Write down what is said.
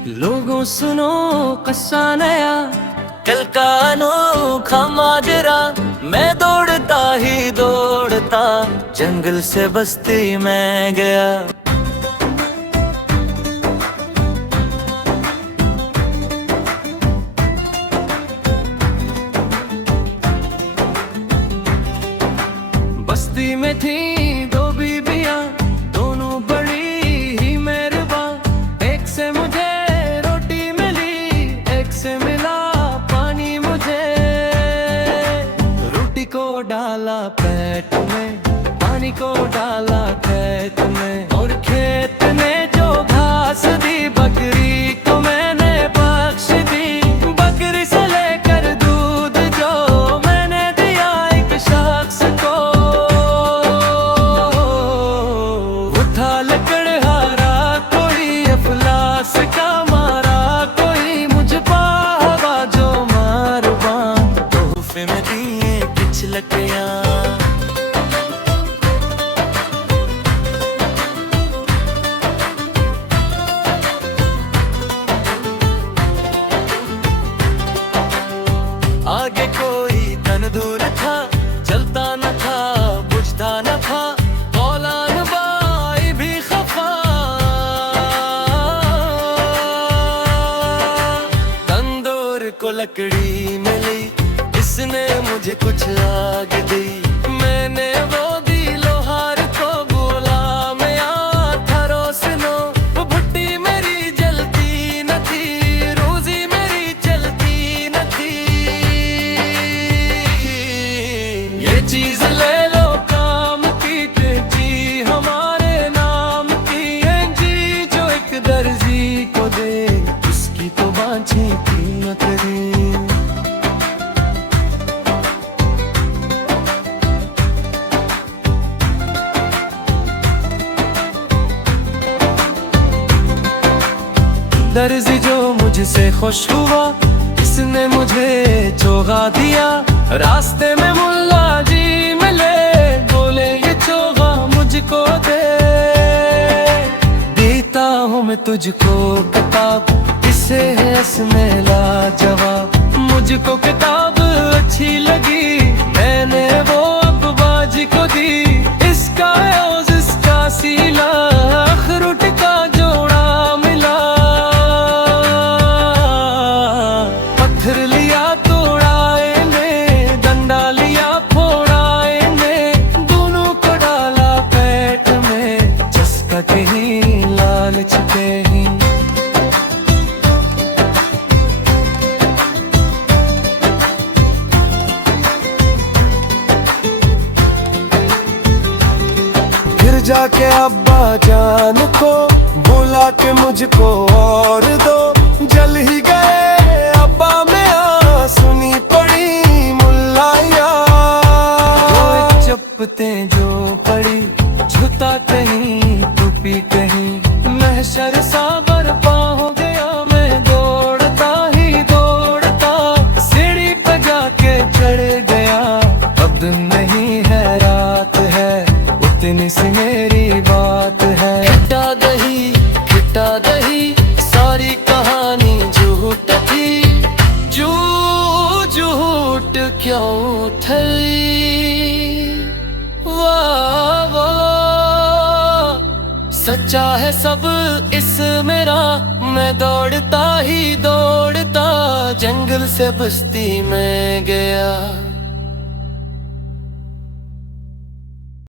लोगों सुनो कस्सा नया, कल का अनोखा माजरा। मैं दौड़ता ही दौड़ता जंगल से बस्ती में गया। बस्ती में थी दो बीबियां, दोनों बड़ी ही मेहरबान। एक से मुझे रोटी मिली, एक से मिला पानी मुझे। रोटी को डाला पेट में, पानी को डाला खेत में। और खेत ने जो घास दी बकरी को मैंने बख्श दी। बकरी से लेकर दूध जो मैंने दिया एक शख्स को। उठा लकड़हारा कोई अफलास का मारा, कोई मुझ पावा जो मारवा। तोहफे में दिए कुछ लकड़ियां। आगे कोई तंदूर था, जलता न था बुझता न था। औलाद बाई भी खफा, तंदूर को लकड़ी मिली, इसने मुझे कुछ आग दी। मैंने वो दी लोहार को, बोला मैं था रोशनो। वो भट्टी मेरी जलती न थी, रोजी मेरी चलती न थी। ये चीज ले लो काम की, तेजी हमारे नाम की। ये जी जो एक दर्जी को दे, उसकी तो बांझी कीमत दी। दर्जी जो मुझसे खुश हुआ, इसने मुझे चोगा दिया। रास्ते में मुल्ला जी मिले, बोले ये चोगा मुझको दे। देता हूँ मैं तुझको किताब, इसे है इसमें लाजवाब। मुझको किताब अच्छी लगी, मैंने वो अब्बाजी को दी। इसका औज इसका सीला, अखरोट का जोड़ा मिला। पत्थर लिया तोड़ाए ने, डंडा लिया फोड़ाए ने। दोनों को डाला पेट में, चस्का कहीं लालच कहीं। फिर जाके अब्बा जान को बोला कि मुझको और दो। जल ही गए अब्बा में सुनी पड़ी मुल्लाया। दो चप्पते जो पड़ी, झुता कहीं टूपी कहीं। महशर सा बरपा हो गया, मैं दौड़ता ही दौड़ता सीढ़ी पे जाके चढ़ गया। अब दिन नहीं है रात है, उतनी सी मेरी बात है। खट्टा दही सारी कहानी झूठ थी। झूठ क्यों थी, वाह वाह। सच्चा है सब इस मेरा, मैं दौड़ता ही दौड़ता जंगल से बस्ती में गया।